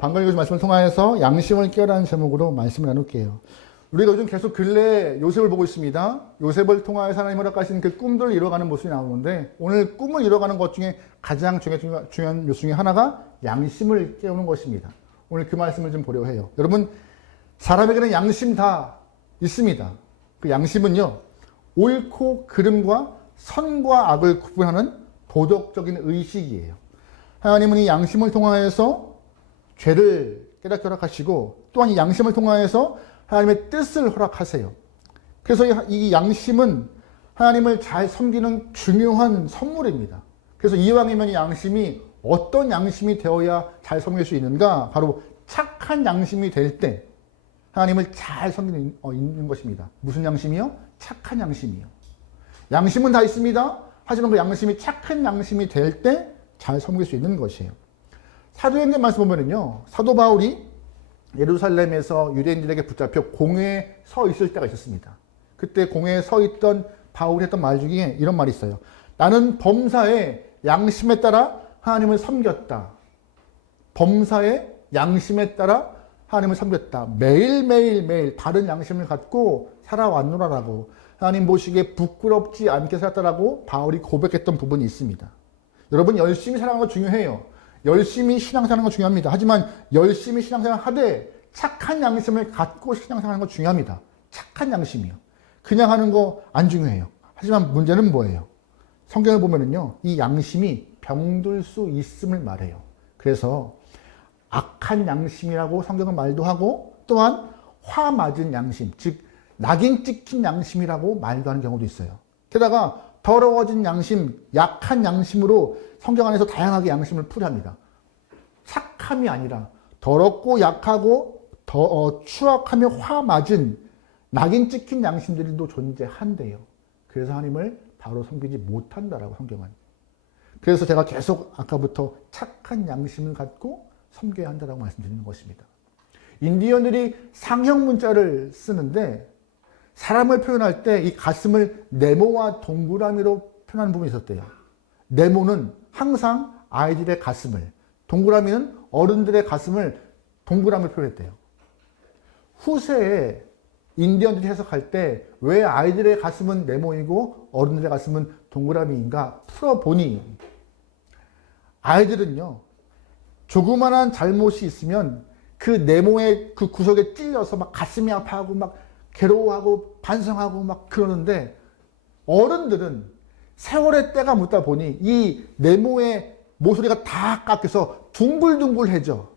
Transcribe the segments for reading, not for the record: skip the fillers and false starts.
방금 읽은 말씀을 통하여서 양심을 깨라는 제목으로 말씀을 나눌게요. 우리가 요즘 계속 근래 요셉을 보고 있습니다. 요셉을 통하여서 하나님 허락하신 그 꿈들을 이뤄가는 모습이 나오는데 오늘 꿈을 이뤄가는 것 중에 가장 중요한 요소 중에 하나가 양심을 깨우는 것입니다. 오늘 그 말씀을 좀 보려고 해요. 여러분, 사람에게는 양심 다 있습니다. 그 양심은요, 옳고 그름과 선과 악을 구분하는 도덕적인 의식이에요. 하나님은 이 양심을 통하여서 죄를 깨닫게 허락하시고 또한 이 양심을 통하여서 하나님의 뜻을 허락하세요. 그래서 이 양심은 하나님을 잘 섬기는 중요한 선물입니다. 그래서 이왕이면 이 양심이 어떤 양심이 되어야 잘 섬길 수 있는가? 바로 착한 양심이 될 때 하나님을 잘 섬기는 것입니다. 무슨 양심이요? 착한 양심이요. 양심은 다 있습니다. 하지만 그 양심이 착한 양심이 될 때 잘 섬길 수 있는 것이에요. 사도행전 말씀 보면은요, 사도 바울이 예루살렘에서 유대인들에게 붙잡혀 공회에 서 있을 때가 있었습니다. 그때 공회에 서 있던 바울이 했던 말 중에 이런 말이 있어요. 나는 범사의 양심에 따라 하나님을 섬겼다. 범사의 양심에 따라 하나님을 섬겼다. 매일 다른 양심을 갖고 살아왔노라라고, 하나님 보시기에 부끄럽지 않게 살았다라고 바울이 고백했던 부분이 있습니다. 여러분, 열심히 살아가는 거 중요해요. 열심히 신앙생활하는 거 중요합니다. 하지만 열심히 신앙생활 하되 착한 양심을 갖고 신앙생활하는 거 중요합니다. 착한 양심이요. 그냥 하는 거 안 중요해요. 하지만 문제는 뭐예요? 성경을 보면은요, 이 양심이 병들 수 있음을 말해요. 그래서 악한 양심이라고 성경은 말도 하고 또한 화 맞은 양심, 즉 낙인 찍힌 양심이라고 말도 하는 경우도 있어요. 게다가 더러워진 양심, 약한 양심으로 성경 안에서 다양하게 양심을 풀이합니다. 착함이 아니라 더럽고 약하고 추악하며 화 맞은 낙인 찍힌 양심들도 존재한대요. 그래서 하나님을 바로 섬기지 못한다라고 성경은. 그래서 제가 계속 아까부터 착한 양심을 갖고 섬겨야 한다라고 말씀드리는 것입니다. 인디언들이 상형 문자를 쓰는데 사람을 표현할 때 이 가슴을 네모와 동그라미로 표현하는 부분이 있었대요. 네모는 항상 아이들의 가슴을, 동그라미는 어른들의 가슴을 동그라미로 표현했대요. 후세에 인디언들이 해석할 때 왜 아이들의 가슴은 네모이고 어른들의 가슴은 동그라미인가 풀어보니 아이들은요, 조그만한 잘못이 있으면 그 네모의 그 구석에 찔려서 막 가슴이 아파하고 막 괴로워하고 반성하고 막 그러는데 어른들은 세월의 때가 묻다 보니 이 네모의 모서리가 다 깎여서 둥글둥글해져.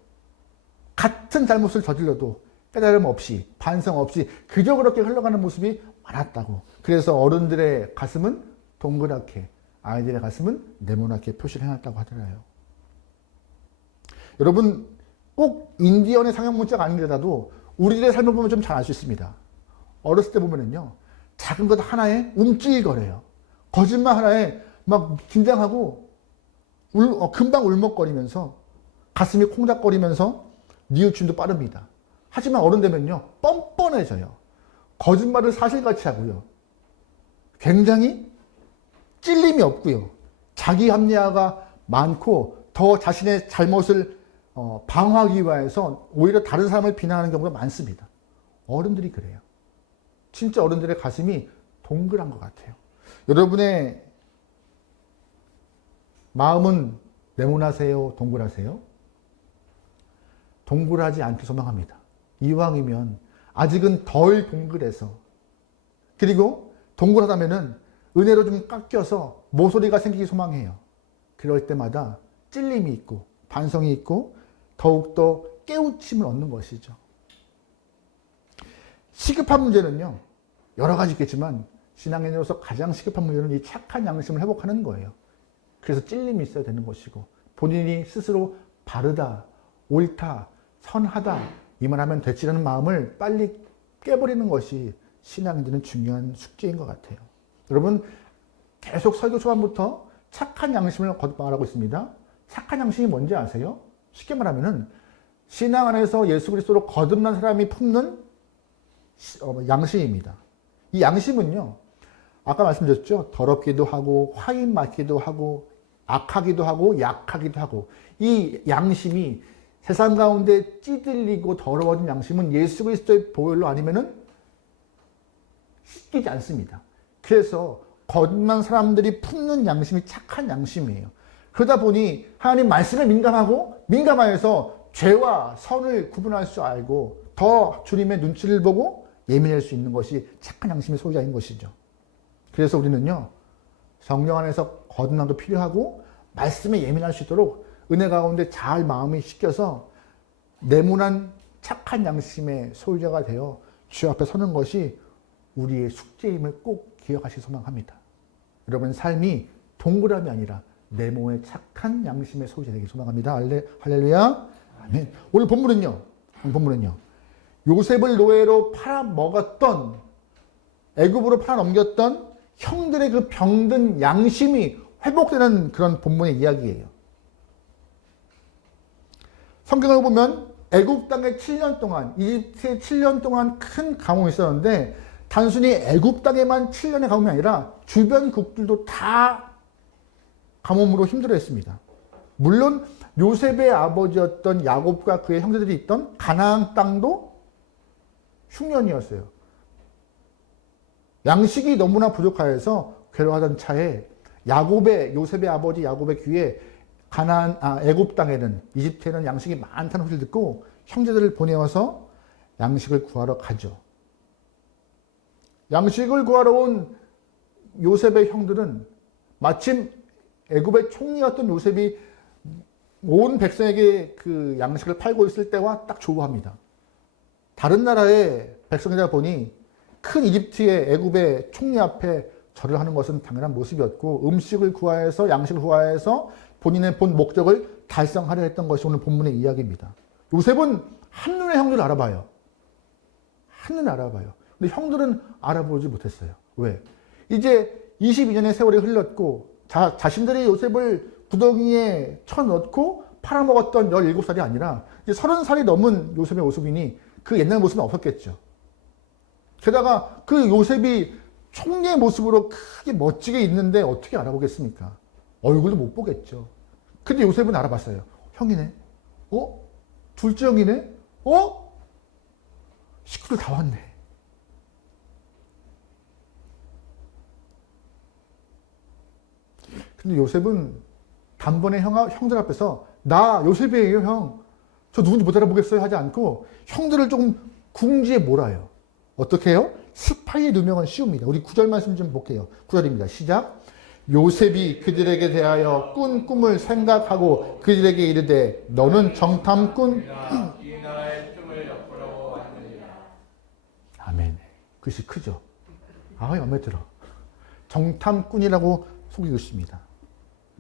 같은 잘못을 저질러도 깨달음 없이 반성 없이 그저 그렇게 흘러가는 모습이 많았다고. 그래서 어른들의 가슴은 동그랗게, 아이들의 가슴은 네모나게 표시를 해놨다고 하더라고요. 여러분, 꼭 인디언의 상형 문자가 아니더라도 우리들의 삶을 보면 좀 잘 알 수 있습니다. 어렸을 때 보면은요, 작은 것 하나에 움찔거려요. 거짓말 하나에 막 긴장하고 금방 울먹거리면서 가슴이 콩닥거리면서 뉘우침도 빠릅니다. 하지만 어른 되면요, 뻔뻔해져요. 거짓말을 사실같이 하고요. 굉장히 찔림이 없고요. 자기 합리화가 많고 더 자신의 잘못을 방어하기 위해서 오히려 다른 사람을 비난하는 경우가 많습니다. 어른들이 그래요. 진짜 어른들의 가슴이 동그란 것 같아요. 여러분의 마음은 네모나세요? 동그라세요? 동그라지 않길 소망합니다. 이왕이면 아직은 덜 동그래서, 그리고 동그라다면은 은혜로 좀 깎여서 모서리가 생기기 소망해요. 그럴 때마다 찔림이 있고 반성이 있고 더욱더 깨우침을 얻는 것이죠. 시급한 문제는요, 여러 가지 있겠지만 신앙인으로서 가장 시급한 문제는 이 착한 양심을 회복하는 거예요. 그래서 찔림이 있어야 되는 것이고 본인이 스스로 바르다, 옳다, 선하다 이 말하면 되지라는 마음을 빨리 깨버리는 것이 신앙인들은 중요한 숙제인 것 같아요. 여러분, 계속 설교 초반부터 착한 양심을 말하고 있습니다. 착한 양심이 뭔지 아세요? 쉽게 말하면은 신앙 안에서 예수 그리스도로 거듭난 사람이 품는 양심입니다. 이 양심은요, 아까 말씀드렸죠. 더럽기도 하고 화인 맞기도 하고 악하기도 하고 약하기도 하고 이 양심이 세상 가운데 찌들리고 더러워진 양심은 예수 그리스도의 보혈로 아니면은 씻기지 않습니다. 그래서 거듭난 사람들이 품는 양심이 착한 양심이에요. 그러다 보니 하나님 말씀에 민감하고 민감하여서 죄와 선을 구분할 줄 알고 더 주님의 눈치를 보고 예민할 수 있는 것이 착한 양심의 소유자인 것이죠. 그래서 우리는요, 성령 안에서 거듭남도 필요하고 말씀에 예민할 수 있도록 은혜 가운데 잘 마음이 씻겨서 내문한 착한 양심의 소유자가 되어 주 앞에 서는 것이 우리의 숙제임을 꼭 기억하시기 소망합니다. 여러분의 삶이 동그라미 아니라 네모의 착한 양심의 소유자 되기 소망합니다. 할렐루야. 아멘. 오늘 본문은요. 요셉을 노예로 팔아먹었던, 애굽으로 팔아넘겼던 형들의 그 병든 양심이 회복되는 그런 본문의 이야기예요. 성경을 보면 애굽 땅에 7년 동안, 이집트에 7년 동안 큰 가뭄이 있었는데 단순히 애굽 땅에만 7년의 가뭄이 아니라 주변 국들도 다 가뭄으로 힘들어했습니다. 물론 요셉의 아버지였던 야곱과 그의 형제들이 있던 가나안 땅도 흉년이었어요. 양식이 너무나 부족하여서 괴로워하던 차에 요셉의 아버지 야곱의 귀에 애굽 땅에는, 이집트에는 양식이 많다는 소리를 듣고 형제들을 보내어서 양식을 구하러 가죠. 양식을 구하러 온 요셉의 형들은 마침 애굽의 총리였던 요셉이 온 백성에게 그 양식을 팔고 있을 때와 딱 조우합니다. 다른 나라의 백성이다 보니 큰 이집트의 애굽의 총리 앞에 절을 하는 것은 당연한 모습이었고 음식을 구하여서 양식을 구하여서 본인의 본 목적을 달성하려 했던 것이 오늘 본문의 이야기입니다. 요셉은 한눈에 형들을 알아봐요. 한눈에 알아봐요. 근데 형들은 알아보지 못했어요. 왜? 이제 22년의 세월이 흘렀고 자신들이 요셉을 구덩이에 쳐넣고 팔아먹었던 17살이 아니라 이제 30살이 넘은 요셉의 모습이니 그 옛날 모습은 없었겠죠. 게다가 그 요셉이 총리의 모습으로 크게 멋지게 있는데 어떻게 알아보겠습니까? 얼굴도 못 보겠죠. 근데 요셉은 알아봤어요. 형이네? 둘째 형이네? 식구들 다 왔네. 근데 요셉은 단번에 형들 앞에서 나 요셉이에요 형. 저 누군지 못 알아보겠어요 하지 않고 형들을 조금 궁지에 몰아요. 어떻게 해요? 스파이의 누명은 씌웁니다. 우리 9절 말씀 좀 볼게요. 9절입니다. 시작. 요셉이 그들에게 대하여 꾼 꿈을 생각하고 그들에게 이르되 너는 정탐꾼. 아멘. 글씨 크죠? 마음에 들어. 정탐꾼이라고 속이고 있습니다.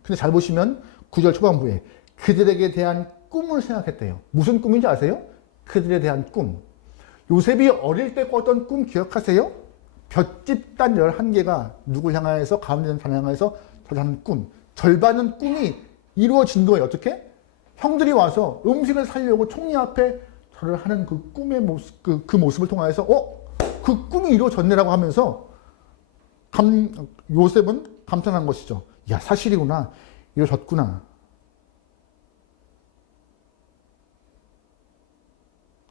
근데 잘 보시면 9절 초반부에 그들에게 대한 꿈을 생각했대요. 무슨 꿈인지 아세요? 그들에 대한 꿈. 요셉이 어릴 때 꿨던 꿈 기억하세요? 볏짚단 11개가 누굴 향하여서 가운데 단을 향하여서 절하는 꿈. 절반은 꿈이 이루어진 거예요. 어떻게? 형들이 와서 음식을 살려고 총리 앞에 절을 하는 그 꿈의 모습, 그 모습을 통하여서 그 꿈이 이루어졌네라고 하면서 요셉은 감탄한 것이죠. 야, 사실이구나. 이루어졌구나.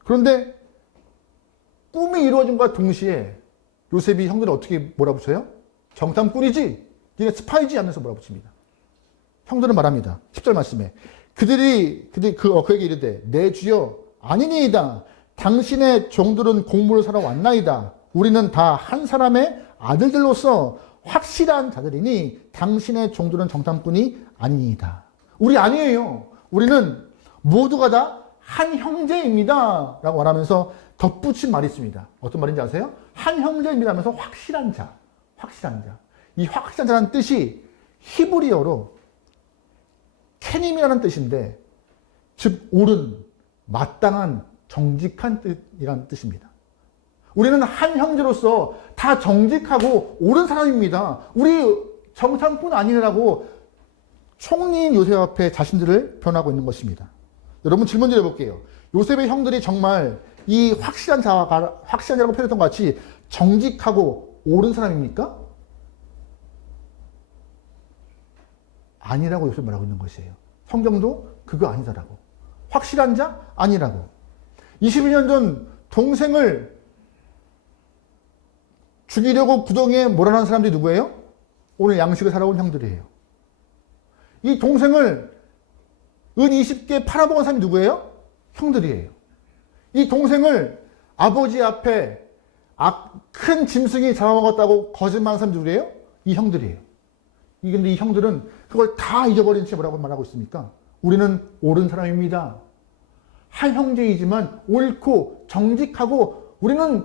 그런데 꿈이 이루어진 것과 동시에 요셉이 형들을 어떻게 몰아붙여요? 정탐꾼이지? 니네 스파이지? 하면서 몰아붙입니다. 형들은 말합니다. 10절 말씀에 그에게 이르되 내 주여 아니니이다. 당신의 종들은 공무를 사러 왔나이다. 우리는 다 한 사람의 아들들로서 확실한 자들이니 당신의 종들은 정탐꾼이 아니니이다. 우리 아니에요. 우리는 모두가 다 한 형제입니다. 라고 말하면서 덧붙인 말이 있습니다. 어떤 말인지 아세요? 한 형제입니다 하면서 확실한 자. 이 확실한 자라는 뜻이 히브리어로 케님이라는 뜻인데 즉 옳은, 마땅한, 정직한 뜻이라는 뜻입니다. 우리는 한 형제로서 다 정직하고 옳은 사람입니다. 우리 정탐꾼 아니라고 총리인 요셉 앞에 자신들을 변하고 있는 것입니다. 여러분 질문 드려볼게요. 요셉의 형들이 정말 이 확실한 자라고 표현했던 것 같이 정직하고 옳은 사람입니까? 아니라고 요셉 말하고 있는 것이에요. 성경도 그거 아니다라고. 확실한 자? 아니라고. 22년 전 동생을 죽이려고 구덩이에 몰아넣은 사람들이 누구예요? 오늘 양식을 사러 온 형들이에요. 이 동생을 은 20개 팔아먹은 사람이 누구예요? 형들이에요. 이 동생을 아버지 앞에 큰 짐승이 잡아먹었다고 거짓말하는 사람이 누구예요? 이 형들이에요. 근데 이 형들은 그걸 다 잊어버린 채 뭐라고 말하고 있습니까? 우리는 옳은 사람입니다. 한 형제이지만 옳고 정직하고 우리는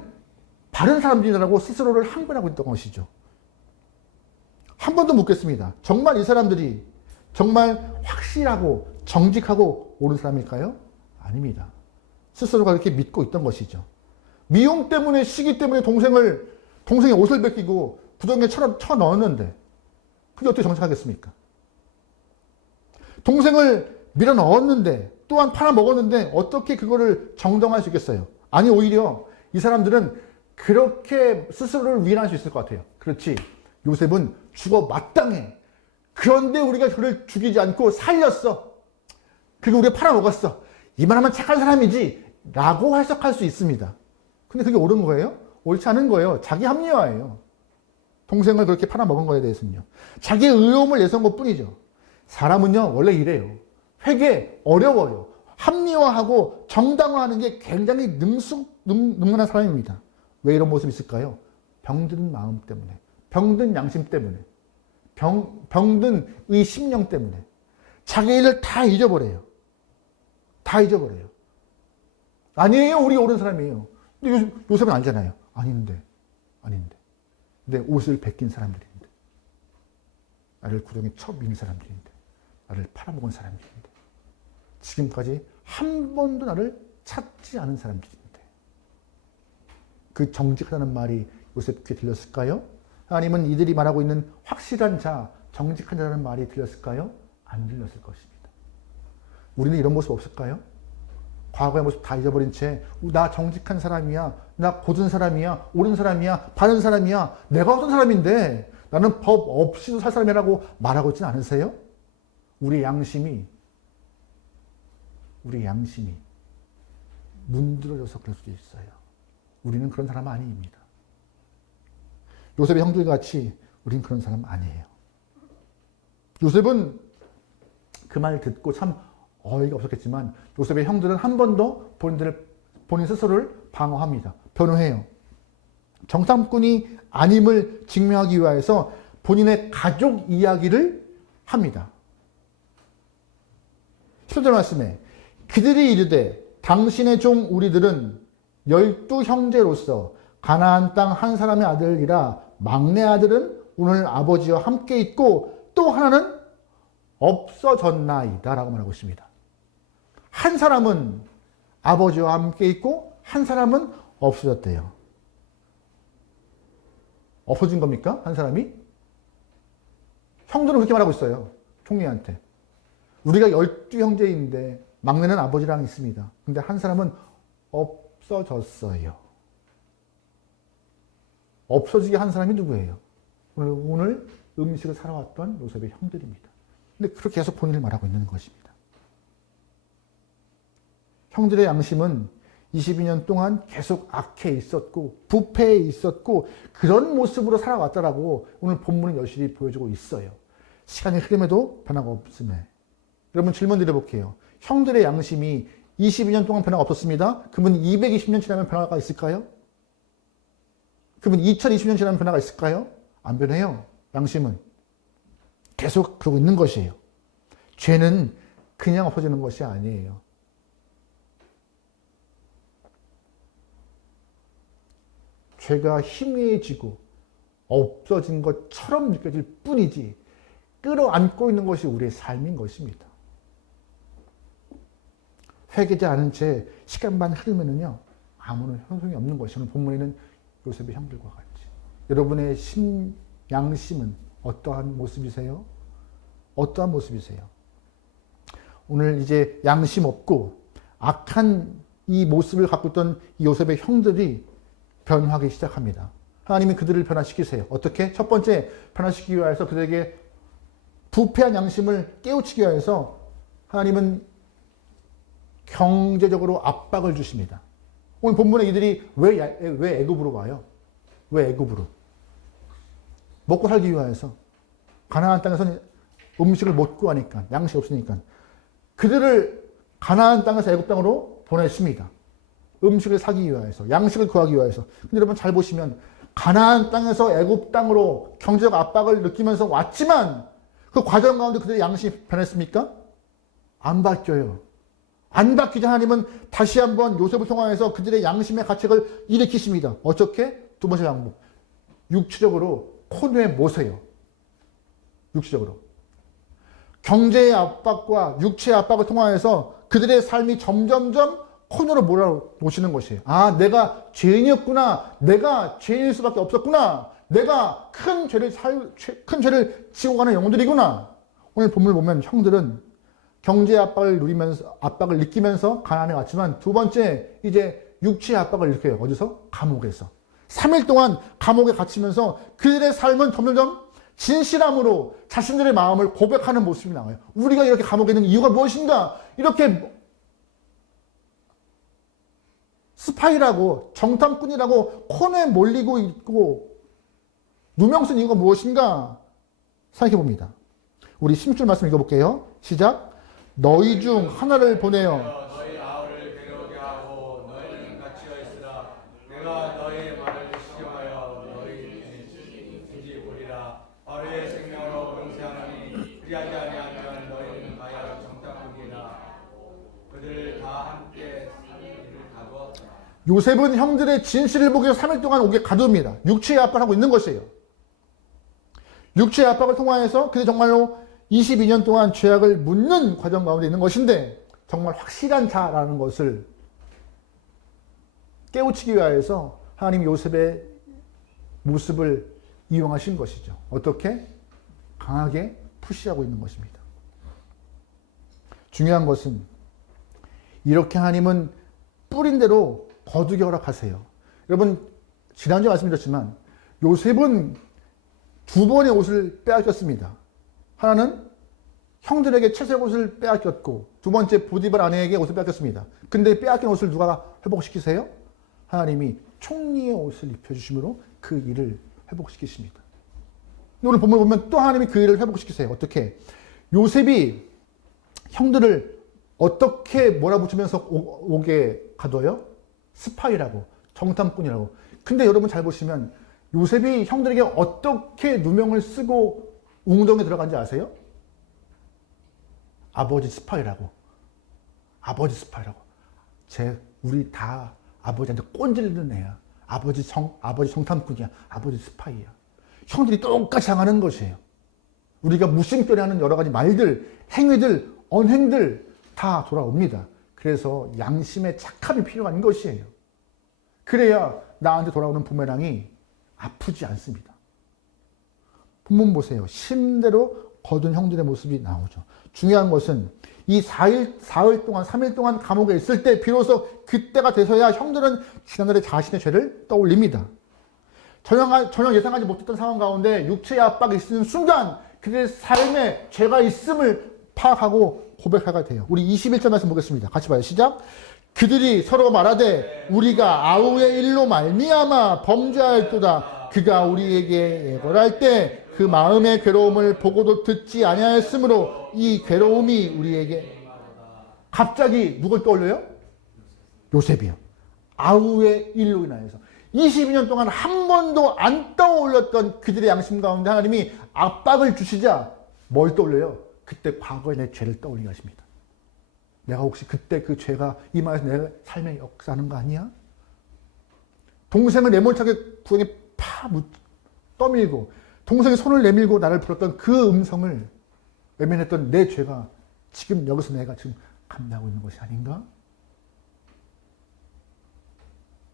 바른 사람들이라고 스스로를 항변하고 있던 것이죠. 한 번 더 묻겠습니다. 정말 이 사람들이 정말 확실하고 정직하고 옳은 사람일까요? 아닙니다. 스스로가 그렇게 믿고 있던 것이죠. 미용 때문에, 시기 때문에 동생의 옷을 벗기고 구덩이에 쳐 넣었는데 그게 어떻게 정직하겠습니까? 동생을 밀어 넣었는데 또한 팔아먹었는데 어떻게 그거를 정당화할 수 있겠어요? 아니, 오히려 이 사람들은 그렇게 스스로를 위안할 수 있을 것 같아요. 그렇지, 요셉은 죽어 마땅해. 그런데 우리가 그를 죽이지 않고 살렸어. 그리고 우리가 팔아먹었어. 이만하면 착한 사람이지 라고 해석할 수 있습니다. 근데 그게 옳은 거예요? 옳지 않은 거예요. 자기 합리화예요. 동생을 그렇게 팔아먹은 거에 대해서는요. 자기의 의로움을 내세운 것 뿐이죠. 사람은요, 원래 이래요. 회개 어려워요. 합리화하고 정당화하는 게 굉장히 능문한 사람입니다. 왜 이런 모습이 있을까요? 병든 마음 때문에, 병든 양심 때문에, 병든 의 심령 때문에 자기 일을 다 잊어버려요. 다 잊어버려요. 아니에요, 우리 옳은 사람이에요. 근데 요셉은 알잖아요. 아닌데. 내 옷을 벗긴 사람들인데, 나를 구덩이에 쳐민 사람들인데, 나를 팔아먹은 사람들인데, 지금까지 한 번도 나를 찾지 않은 사람들인데, 그 정직하다는 말이 요셉 귀에 들렸을까요? 아니면 이들이 말하고 있는 확실한 자, 정직한 자라는 말이 들렸을까요? 안 들렸을 것입니다. 우리는 이런 모습 없을까요? 과거의 모습 다 잊어버린 채 나 정직한 사람이야, 나 고든 사람이야, 옳은 사람이야, 바른 사람이야, 내가 어떤 사람인데 나는 법 없이도 살 사람이라고 말하고 있지는 않으세요? 우리 양심이 문드러져서 그럴 수도 있어요. 우리는 그런 사람 아닙니다. 요셉의 형들같이 우린 그런 사람 아니에요. 요셉은 그 말 듣고 참 어이가 없었겠지만 요셉의 형들은 한 번 더 본인 스스로를 방어합니다. 변호해요. 정탐꾼이 아님을 증명하기 위해서 본인의 가족 이야기를 합니다. 10절 말씀에 그들이 이르되 당신의 종 우리들은 12형제로서 가나안 땅 한 사람의 아들이라 막내 아들은 오늘 아버지와 함께 있고 또 하나는 없어졌나이다 라고 말하고 있습니다. 한 사람은 아버지와 함께 있고 한 사람은 없어졌대요. 없어진 겁니까? 한 사람이? 형들은 그렇게 말하고 있어요. 총리한테. 우리가 12형제인데 막내는 아버지랑 있습니다. 근데 한 사람은 없어졌어요. 없어지게 한 사람이 누구예요? 오늘 음식을 사러 왔던 요셉의 형들입니다. 근데 그렇게 계속 본인을 말하고 있는 것입니다. 형들의 양심은 22년 동안 계속 악해 있었고 부패해 있었고 그런 모습으로 살아왔다라고 오늘 본문은 여실히 보여주고 있어요. 시간이 흐름에도 변화가 없음에. 여러분 질문 드려볼게요. 형들의 양심이 22년 동안 변화가 없었습니다. 그러면 220년 지나면 변화가 있을까요? 그러면 2020년 지나면 변화가 있을까요? 안 변해요. 양심은. 계속 그러고 있는 것이에요. 죄는 그냥 없어지는 것이 아니에요. 죄가 희미해지고 없어진 것처럼 느껴질 뿐이지 끌어안고 있는 것이 우리의 삶인 것입니다. 회개하지 않은 채 시간만 흐르면은요 아무런 현상이 없는 것이 오늘 본문에는 요셉의 형들과 같이. 여러분의 양심은 어떠한 모습이세요? 어떠한 모습이세요? 오늘 이제 양심 없고 악한 이 모습을 갖고 있던 이 요셉의 형들이 변화하기 시작합니다. 하나님이 그들을 변화시키세요. 어떻게? 첫 번째, 변화시키기 위해서 그들에게 부패한 양심을 깨우치기 위해서 하나님은 경제적으로 압박을 주십니다. 오늘 본문에 이들이 왜 애굽으로 와요? 왜 애굽으로? 먹고 살기 위해서. 가나안 땅에서는 음식을 못 구하니까, 양식이 없으니까. 그들을 가나안 땅에서 애굽 땅으로 보냈습니다. 음식을 사기 위해서, 양식을 구하기 위해서. 근데 여러분 잘 보시면 가나안 땅에서 애굽 땅으로 경제적 압박을 느끼면서 왔지만 그 과정 가운데 그들의 양심이 변했습니까? 안 바뀌어요. 안 바뀌자 하나님은 다시 한번 요셉을 통하여서 그들의 양심의 가책을 일으키십니다. 어떻게? 두 번째 방법. 육체적으로 코너에 모세요. 육체적으로. 경제의 압박과 육체의 압박을 통하여서 그들의 삶이 점점점 코너로 몰아놓으시는 것이에요. 아, 내가 죄인이었구나. 내가 죄인일 수밖에 없었구나. 내가 큰 죄를 지고 가는 영혼들이구나. 오늘 본문을 보면 형들은 경제 압박을 느끼면서 가나안에 왔지만 두 번째 이제 육체의 압박을 느껴요. 어디서? 감옥에서. 3일 동안 감옥에 갇히면서 그들의 삶은 점점 진실함으로 자신들의 마음을 고백하는 모습이 나와요. 우리가 이렇게 감옥에 있는 이유가 무엇인가? 이렇게 스파이라고 정탐꾼이라고 코너에 몰리고 있고 누명 쓴 이유가 무엇인가? 생각해 봅니다. 우리 16절 말씀 읽어볼게요. 시작. 너희 중 하나를 보내어 너희 아우를 괴로우게 하고 너희는 갇혀 있으라. 내가 너희 말을 시경하여 너희 진지 보리라. 하루의 생명으로 봉쇄하노니 그리하지 아니하면 너희는 가야 정탐꾼이라. 그들을 다 함께 이를 가두었다. 요셉은 형들의 진실을 보기 위해서 3일 동안 옥에 가두입니다. 육체의 압박을 하고 있는 것이에요. 육체의 압박을 통하여서 그들이 정말로 22년 동안 죄악을 묻는 과정 가운데 있는 것인데 정말 확실한 자라는 것을 깨우치기 위해서 하나님 요셉의 모습을 이용하신 것이죠. 어떻게? 강하게 푸시하고 있는 것입니다. 중요한 것은 이렇게 하나님은 뿌린 대로 거두게 허락하세요. 여러분 지난주에 말씀드렸지만 요셉은 두 번의 옷을 빼앗겼습니다. 하나는 형들에게 채색 옷을 빼앗겼고 두 번째 보디발 아내에게 옷을 빼앗겼습니다. 근데 빼앗긴 옷을 누가 회복시키세요? 하나님이 총리의 옷을 입혀주심으로 그 일을 회복시키십니다. 오늘 본문 보면 또 하나님이 그 일을 회복시키세요. 어떻게? 요셉이 형들을 어떻게 몰아붙이면서 옥에 가둬요? 스파이라고, 정탐꾼이라고. 근데 여러분 잘 보시면 요셉이 형들에게 어떻게 누명을 쓰고 웅덩이에 들어간지 아세요? 아버지 스파이라고. 아버지 스파이라고. 우리 다 아버지한테 꼰질리는 애야. 아버지 정탐꾼이야. 아버지 스파이야. 형들이 똑같이 당하는 것이에요. 우리가 무심결에 하는 여러 가지 말들, 행위들, 언행들 다 돌아옵니다. 그래서 양심의 착함이 필요한 것이에요. 그래야 나한테 돌아오는 부메랑이 아프지 않습니다. 본문 보세요. 심대로 거둔 형들의 모습이 나오죠. 중요한 것은 이 4일 동안, 3일 동안 감옥에 있을 때 비로소 그때가 돼서야 형들은 지난날의 자신의 죄를 떠올립니다. 전혀 예상하지 못했던 상황 가운데 육체의 압박이 있는 순간 그들의 삶에 죄가 있음을 파악하고 고백하게 돼요. 우리 21절 말씀 보겠습니다. 같이 봐요. 시작. 그들이 서로 말하되 우리가 아우의 일로 말미암아 범죄하였도다. 그가 우리에게 예벌할 때 그 마음의 괴로움을 보고도 듣지 아니하였으므로 이 괴로움이 우리에게. 갑자기 누굴 떠올려요? 요셉이요. 아우의 일로 인하여서 22년 동안 한 번도 안 떠올렸던 그들의 양심 가운데 하나님이 압박을 주시자 뭘 떠올려요? 그때 과거의 내 죄를 떠올리게 하십니다. 내가 혹시 그때 그 죄가 임하여서 내 삶에 역사하는 거 아니야? 동생을 내몰차게 구덩이에 떠밀고 동생이 손을 내밀고 나를 불렀던 그 음성을 외면했던 내 죄가 지금 여기서 내가 지금 감당하고 있는 것이 아닌가?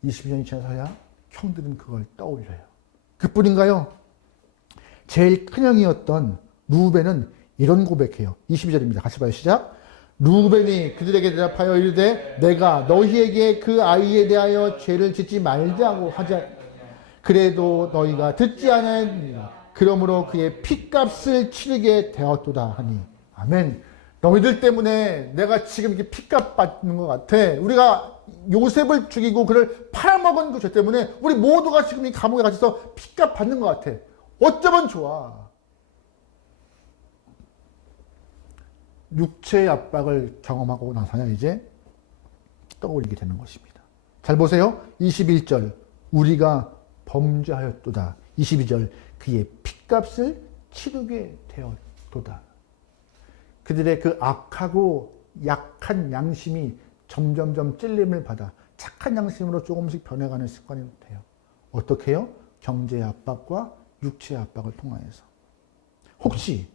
22년이 지나서야 형들은 그걸 떠올려요. 그뿐인가요? 제일 큰형이었던 루벤은 이런 고백해요. 22절입니다. 같이 봐요. 시작. 루벤이 그들에게 대답하여 이르되 내가 너희에게 그 아이에 대하여 죄를 짓지 말자고 하자. 그래도 너희가 듣지 않았느니라. 그러므로 그의 핏값을 치르게 되었도다 하니. 아멘. 너희들 때문에 내가 지금 이렇게 피값 받는 것 같아. 우리가 요셉을 죽이고 그를 팔아먹은 그 죄 때문에 우리 모두가 지금 이 감옥에 갇혀서 피값 받는 것 같아. 어쩌면 좋아. 육체의 압박을 경험하고 나서야 이제 떠올리게 되는 것입니다. 잘 보세요. 21절 우리가 범죄하였도다. 22절 그의 핏값을 치르게 되었도다. 그들의 그 악하고 약한 양심이 점점점 찔림을 받아 착한 양심으로 조금씩 변해가는 습관이 돼요. 어떻게 해요? 경제의 압박과 육체의 압박을 통하여서. 혹시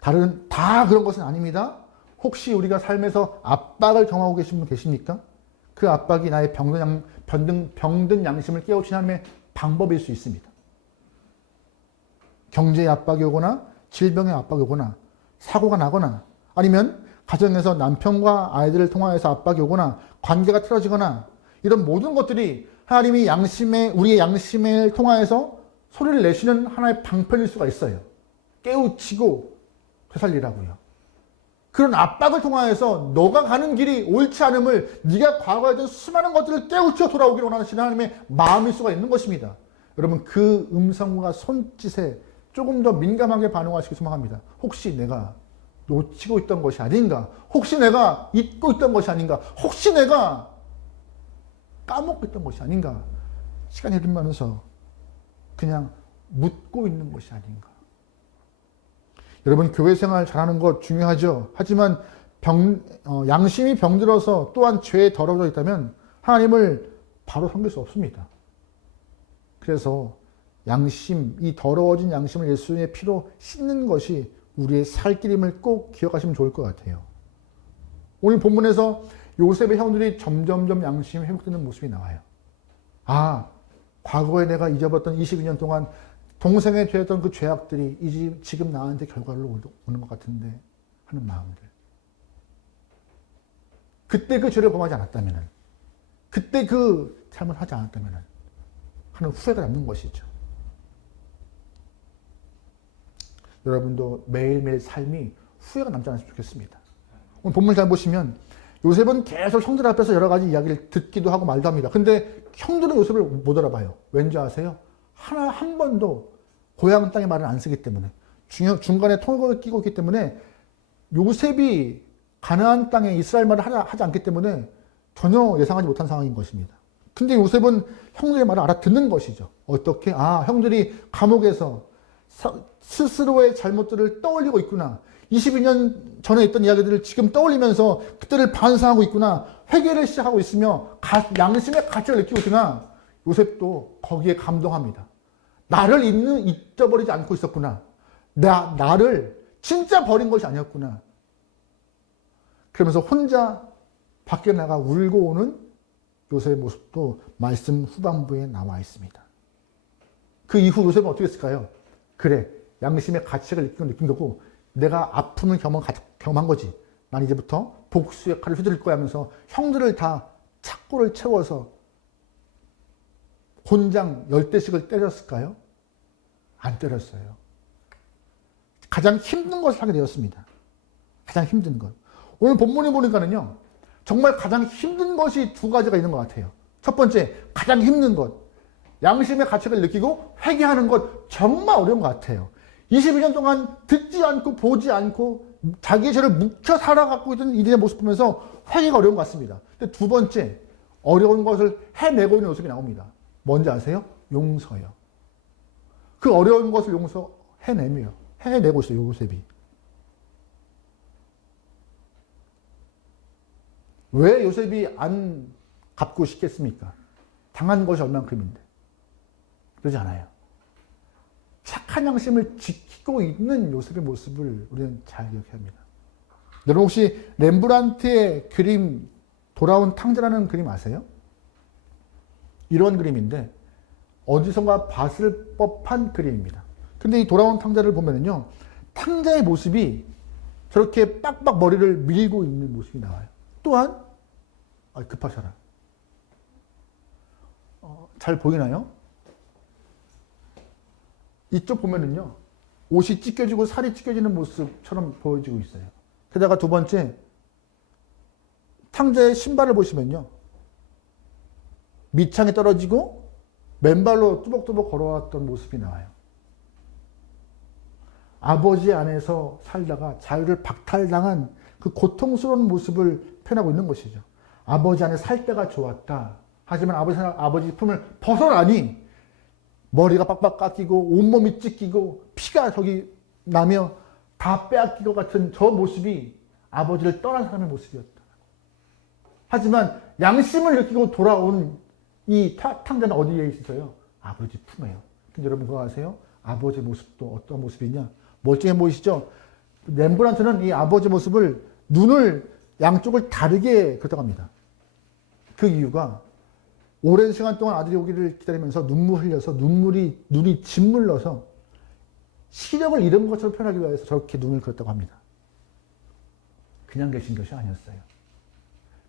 다 그런 것은 아닙니다. 혹시 우리가 삶에서 압박을 경험하고 계신 분 계십니까? 그 압박이 나의 병든 양심을 깨우친 하나님의 방법일 수 있습니다. 경제의 압박이 오거나 질병의 압박이 오거나 사고가 나거나 아니면 가정에서 남편과 아이들을 통하여서 압박이 오거나 관계가 틀어지거나 이런 모든 것들이 하나님이 우리의 양심을 통하여서 소리를 내시는 하나의 방편일 수가 있어요. 깨우치고 되살리라고요. 그런 압박을 통하여서 너가 가는 길이 옳지 않음을 네가 과거에 든 수많은 것들을 깨우쳐 돌아오기를 원하시는 하나님의 마음일 수가 있는 것입니다. 여러분 그 음성과 손짓에 조금 더 민감하게 반응하시기 소망합니다. 혹시 내가 놓치고 있던 것이 아닌가? 혹시 내가 잊고 있던 것이 아닌가? 혹시 내가 까먹고 있던 것이 아닌가? 시간이 흐르면서 그냥 묻고 있는 것이 아닌가? 여러분 교회 생활 잘하는 것 중요하죠. 하지만 양심이 병들어서 또한 죄에 더러워져 있다면 하나님을 바로 섬길 수 없습니다. 그래서 이 더러워진 양심을 예수님의 피로 씻는 것이 우리의 살 길임을 꼭 기억하시면 좋을 것 같아요. 오늘 본문에서 요셉의 형들이 점점점 양심이 회복되는 모습이 나와요. 과거에 내가 잊어버렸던 22년 동안 동생에 죄했던 그 죄악들이 지금 나한테 결과를 오는 것 같은데 하는 마음들. 그때 그 죄를 범하지 않았다면, 그때 그 잘못하지 않았다면 하는 후회가 남는 것이죠. 여러분도 매일매일 삶이 후회가 남지 않았으면 좋겠습니다. 오늘 본문 잘 보시면 요셉은 계속 형들 앞에서 여러 가지 이야기를 듣기도 하고 말도 합니다. 근데 형들은 요셉을 못 알아봐요. 왠지 아세요? 한 번도 고향 땅의 말을 안 쓰기 때문에 중간에 통역을 끼고 있기 때문에 요셉이 가나안 땅에 이스라엘 말을 하지 않기 때문에 전혀 예상하지 못한 상황인 것입니다. 근데 요셉은 형들의 말을 알아듣는 것이죠. 어떻게? 형들이 감옥에서 스스로의 잘못들을 떠올리고 있구나. 22년 전에 있던 이야기들을 지금 떠올리면서 그때를 반성하고 있구나. 회개를 시작하고 있으며 양심의 가치를 느끼고 있구나. 요셉도 거기에 감동합니다. 나를 잊어버리지 않고 있었구나. 나를 진짜 버린 것이 아니었구나. 그러면서 혼자 밖에 나가 울고 오는 요셉의 모습도 말씀 후반부에 나와 있습니다. 그 이후 요셉은 어떻게 했을까요? 그래, 양심의 가치를 느낀 거고 내가 아픔을 경험한 거지. 난 이제부터 복수의 칼을 휘두를 거야 하면서 형들을 다 착고를 채워서 곤장 10대씩을 때렸을까요? 안 때렸어요. 가장 힘든 것을 하게 되었습니다. 가장 힘든 것. 오늘 본문에 보니까는요, 정말 가장 힘든 것이 두 가지가 있는 것 같아요. 첫 번째, 가장 힘든 것. 양심의 가책을 느끼고 회개하는 것 정말 어려운 것 같아요. 22년 동안 듣지 않고 보지 않고 자기의 죄를 묵혀 살아가고 있던 이들의 모습 보면서 회개가 어려운 것 같습니다. 근데 두 번째, 어려운 것을 해내고 있는 모습이 나옵니다. 뭔지 아세요? 용서요. 그 어려운 것을 해내고 있어요, 요셉이. 왜 요셉이 안 갚고 싶겠습니까? 당한 것이 얼만큼인데. 그러지 않아요. 착한 양심을 지키고 있는 요셉의 모습을 우리는 잘 기억해야 합니다. 여러분 혹시 렘브란트의 그림 돌아온 탕자라는 그림 아세요? 이런 그림인데 어디선가 봤을 법한 그림입니다. 근데 이 돌아온 탕자를 보면은요, 탕자의 모습이 저렇게 빡빡 머리를 밀고 있는 모습이 나와요. 또한 급하셔라. 잘 보이나요? 이쪽 보면은요, 옷이 찢겨지고 살이 찢겨지는 모습처럼 보여지고 있어요. 게다가 두 번째, 탕자의 신발을 보시면요. 밑창이 떨어지고 맨발로 뚜벅뚜벅 걸어왔던 모습이 나와요. 아버지 안에서 살다가 자유를 박탈당한 그 고통스러운 모습을 표현하고 있는 것이죠. 아버지 안에 살 때가 좋았다. 하지만 아버지 품을 벗어나니 머리가 빡빡 깎이고 온몸이 찢기고 피가 저기 나며 다 빼앗기고 같은 저 모습이 아버지를 떠난 사람의 모습이었다. 하지만 양심을 느끼고 돌아온 이 탕자는 어디에 있어요? 아버지 품에요. 근데 여러분 그거 아세요? 아버지의 모습도 어떤 모습이냐? 멀쩡해 보이시죠? 렘브란트는 이 아버지 모습을 눈을 양쪽을 다르게 그렸다고 합니다. 그 이유가 오랜 시간 동안 아들이 오기를 기다리면서 눈물 흘려서 눈이 짓물러서 시력을 잃은 것처럼 표현하기 위해서 저렇게 눈을 그렸다고 합니다. 그냥 계신 것이 아니었어요.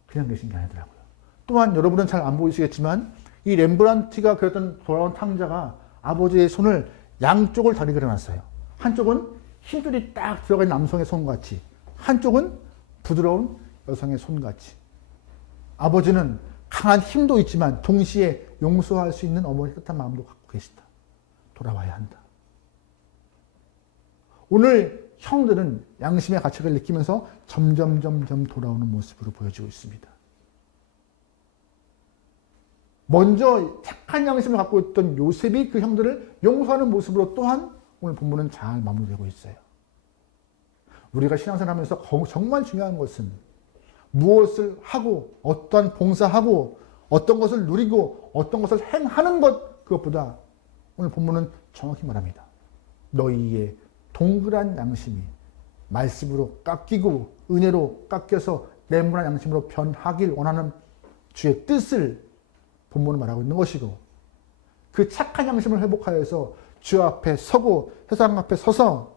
그냥 계신 게 아니더라고요. 또한 여러분은 잘 안 보이시겠지만 이 렘브란트가 그렸던 돌아온 탕자가 아버지의 손을 양쪽을 다르게 그려놨어요. 한쪽은 힘줄이 딱 들어간 남성의 손같이, 한쪽은 부드러운 여성의 손같이. 아버지는 강한 힘도 있지만 동시에 용서할 수 있는 어머니 뜻한 마음도 갖고 계시다. 돌아와야 한다. 오늘 형들은 양심의 가책을 느끼면서 점점 돌아오는 모습으로 보여지고 있습니다. 먼저 착한 양심을 갖고 있던 요셉이 그 형들을 용서하는 모습으로 또한 오늘 본문은 잘 마무리되고 있어요. 우리가 신앙생활하면서 정말 중요한 것은 무엇을 하고 어떠한 봉사하고 어떤 것을 누리고 어떤 것을 행하는 것, 그것보다 오늘 본문은 정확히 말합니다. 너희의 동그란 양심이 말씀으로 깎이고 은혜로 깎여서 네모난 양심으로 변하길 원하는 주의 뜻을 본문은 말하고 있는 것이고, 그 착한 양심을 회복하여서 주 앞에 서고 세상 앞에 서서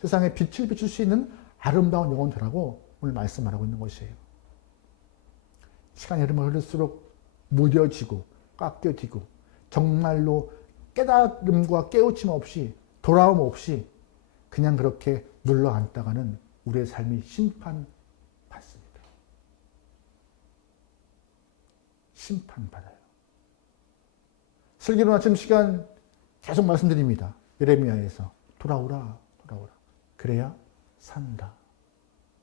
세상에 빛을 비출 수 있는 아름다운 영혼 되라고 오늘 말씀하고 있는 것이에요. 시간이 흐를수록 무뎌지고 깎여지고 정말로 깨달음과 깨우침 없이 돌아옴 없이 그냥 그렇게 눌러앉다가는 우리의 삶이 심판받습니다. 심판받아요. 슬기로운 아침 시간 계속 말씀드립니다. 예레미야에서 돌아오라. 그래야 산다.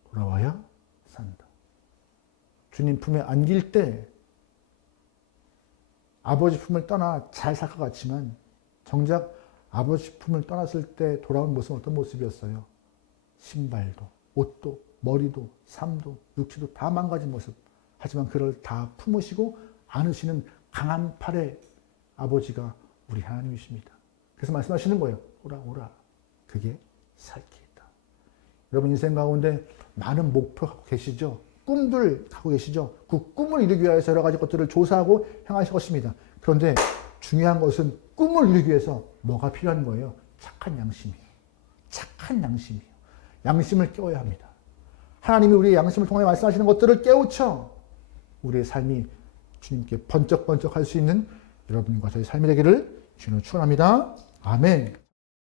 돌아와야 산다. 주님 품에 안길 때 아버지 품을 떠나 잘 살 것 같지만 정작 아버지 품을 떠났을 때 돌아온 모습은 어떤 모습이었어요? 신발도, 옷도, 머리도, 삶도, 육체도 다 망가진 모습. 하지만 그를 다 품으시고 안으시는 강한 팔의 아버지가 우리 하나님이십니다. 그래서 말씀하시는 거예요. 오라. 그게 살 길이다. 여러분 인생 가운데 많은 목표 갖고 계시죠? 꿈들 갖고 계시죠? 그 꿈을 이루기 위해서 여러 가지 것들을 조사하고 행하실 것입니다. 그런데 중요한 것은 꿈을 이루기 위해서 뭐가 필요한 거예요? 착한 양심이에요. 착한 양심이에요. 양심을 깨워야 합니다. 하나님이 우리의 양심을 통해 말씀하시는 것들을 깨우쳐 우리의 삶이 주님께 번쩍번쩍 할 수 있는 여러분과 저의 삶이 되기를 주님으로 축원합니다. 아멘.